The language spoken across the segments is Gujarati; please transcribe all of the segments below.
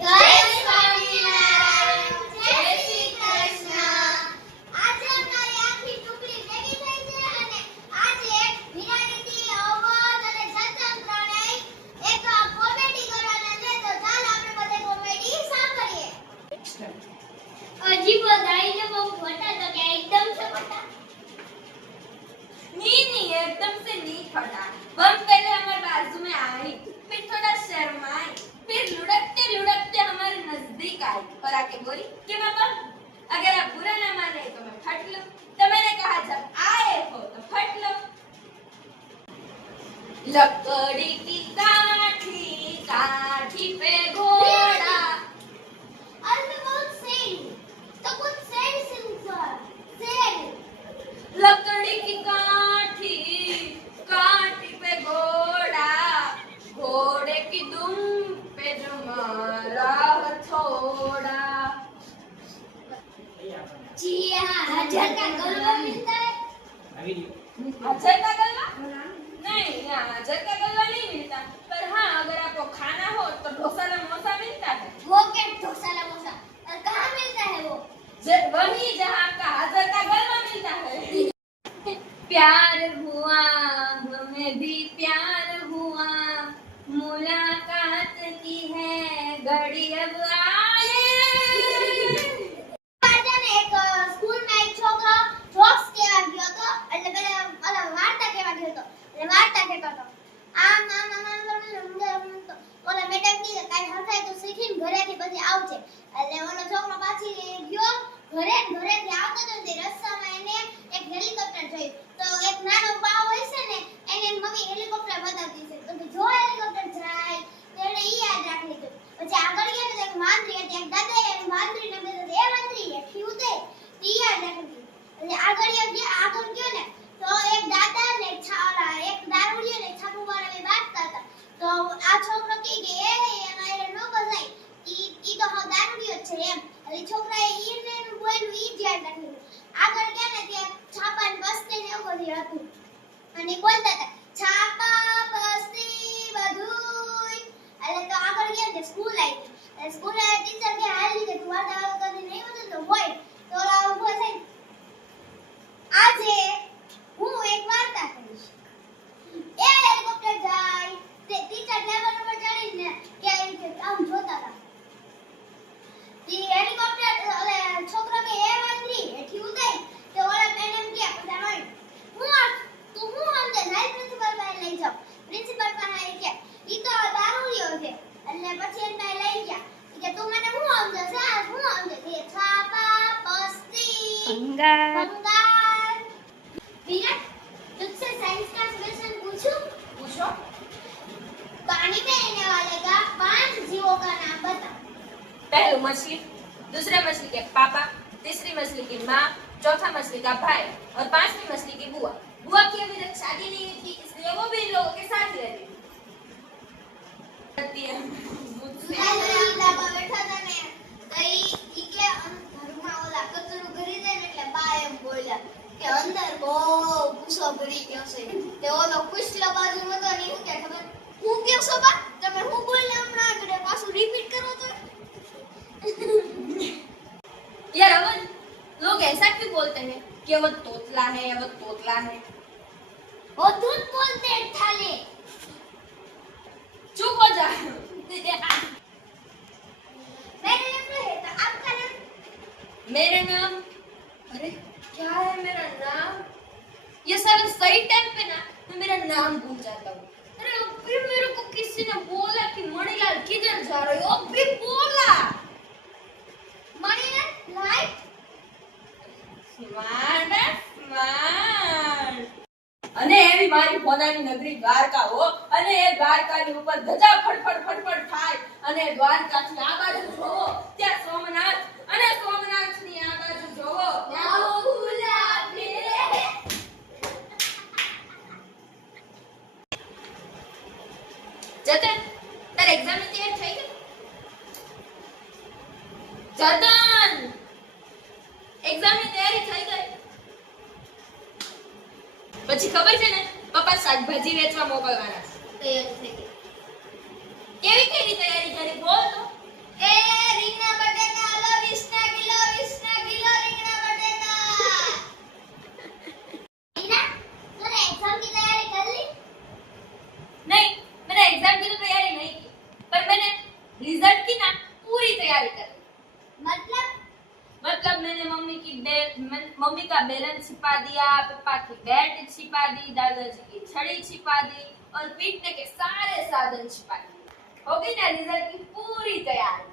જય સ્વામિનારાયણ. જય શ્રી કૃષ્ણ. આજે અમારી આખી ટુકડી ભેગી થઈ છે અને આજે વિરાણીથી અવધ અને જતન ત્રણેય એક કોમેડી કરવાના છે. તો ચાલો આપણે બધે કોમેડી સાંભળીએ. અજી બધાઈ ને બહુ ફટા તો કે એકદમ से फटा नहीं एकदम से नहीं फटा। बम पहले हमारे बाजू में आई, फिर थोड़ा शर्माई, फिर लुढ़कते लुढ़कते हमारे नजदीक आई और आके बोली कि पापा अगर आप बुरा ना माने तो मैं फट लूं। तो मैंने कहा जब आए हो तो फट लो। लकड़ी की काठी काठी पे घोड़ा। अरे बहुत सही तो कुछ सही सिंगर सही लकड़ी की काठी काठी पे घोड़ा, घोड़े की दुम पे जो मारा हथौड़ा। जी हाँ हजर का गलवा मिलता है हजर का गलवा नहीं, यहाँ हजर का गलवा नहीं मिलता, पर हाँ अगर आपको खाना हो तो डोसा मोसा मिलता है। वो क्या डोसा लमोसा और कहाँ मिलता है वो वही जहाँ आपका हजर का गलवा मिलता है। प्यार हुआ हमें भी प्यार हुआ, मुलाकात की है घड़ी अब आए। એક સ્કૂલમાં એક છોકરો જોક્સ કહેવા ગયો હતો એટલે પેલા ઓલા વાર્તા કહેવા ગયો હતો એટલે વાર્તા કહેતો હતો આમ આમ આમ ઓલા મેડમ કીધે કાઈ હસાય તો શીખીને ઘરેથી પછી આવજે એટલે ઓલો છોકરો પાછી ગયો ઘરેથી આવતો તો તે રસ્તામાં એને એક હેલિકોપ્ટર જોયું તો એક નાનો બાવ હોય છે ને એને મમ્મી હેલિકોપ્ટર બતાવતી છે તો જો હેલિકોપ્ટર જાય તેને ઈ યાદ રાખી લીધું પછી આગળ ગયા ને એક માંદરી હતી એક દાદાએ માંદરીને કીધું એ માંદરી હેઠી ઉતરે ઈ યાદ રાખી લીધું એટલે આગળ ગયો ને તો એક દાદા ને એક દારૂડિયો ને છાપુ વાળા વાતતા હતા તો આ છોકરો કહે કે એ એના એને નો બસાય ઈ તો હા દારૂડિયો છે એમ એટલે છોકરાએ ઈને બોલ્યું ઈ જ યાદ રાખી લીધું આગળ ગયા ને ત્યાં છાપા ને બસ્તી ને એવું બધું હતું અને બોલતા હતા છાપા બસ્તી બધુંય એટલે તો આગળ ગયા ને સ્કૂલ આવી સ્કૂલે ટીચર કે હાલી કે તું વાર્તા કરી નહીં બધું તો હોય તો ઓલા ઉભો થઈ આજે હું એક વાર્તા કહીશ એ હેલિકોપ્ટર જાય તે ટીચર ટેબલ ઉપર ચડીને કે આમ જોતા હતા ઈ હેલિકોપ્ટર ઓલે છોકરો કે એ વાંદરી હેઠી ઉતરી તો ઓલા મેડમ કે પધારવાની તું હું સમજે જાય પ્રિન્સિપલ પાસે લઈ જાવ પ્રિન્સિપલ પાસે કે ઈ તો દારૂડિયો છે એટલે પછી એને લઈ ગયા કે તું મને હું સમજે છે હું સમજે કે છાપા બસ્તી भंगार विराट तुझसे साइंस का क्वेश्चन पूछूं पूछो। पानी में रहने वाले का 5 जीवों का नाम बता पहलू मछली, दूसरे मछली के पापा, तीसरी मछली की माँ, चौथा मछली का भाई और पांचवी मछली की बुआ। बुआ की अभी तक शादी नहीं थी इसलिए वो भी इन लोगों के साथ रहती है। દાદા બેઠા હતા ને તો ઈ કે ઘરમાં ઓલા કચરું ભરી દે ને એટલે બા એમ બોલ્યા કે અંદર બહુ ગુસ્સો ભરી ગયો છે તે ઓલો કુશલા બાજુ નતો ને હું કે ખબર હું કે છો બા તમે હું બોલ્યા હમણાં આગળ પાછું રિપીટ કરો તો यार अवन लोग ऐसा क्यों बोलते हैं कि वो तोतला है वो तोतला है। वो झूठ बोलते हैं ठाले चुप हो जा। मेरा नाम है तो आपका नाम मेरा नाम अरे क्या है मेरा नाम ये साला सही टाइम पे ना मैं मेरा नाम भूल जाता हूँ। अरे अभी मेरे को किसी ने बोला कि मणिलाल किधर जा रहे हो अभी बोला मणिलाल लाइट स्मार्ट અને એવી મારી ભોનાની નગરી દ્વારકા હો અને એ દ્વારકાની ઉપર ધજા ફડફડ ફડફડ થાય અને દ્વારકાથી આ બાજુ જોવો ત્યાં સોમનાથ અને સોમનાથની આ બાજુ જોવો ત્યાં ભૂલાવે જતન તાર એક્ઝામ ની તૈયારી થઈ ગઈ જતન એક્ઝામ ની તૈયારી થઈ ગઈ પછી ખબર છે ને પપ્પા શાકભાજી વેચવા મોકલવાના તૈયારી થઈ ગઈ કેવી કેવી તૈયારી કરી બોલ તો એ बेलन छिपा दिया, पापा की बैट छिपा दी, दादाजी की छड़ी छिपा दी और पीटने के सारे साधन छिपा दिए। हो गई ना रिजल्ट की पूरी तैयारी।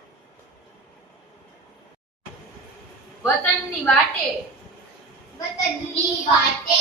वतन ની વાટે વતનની વાટે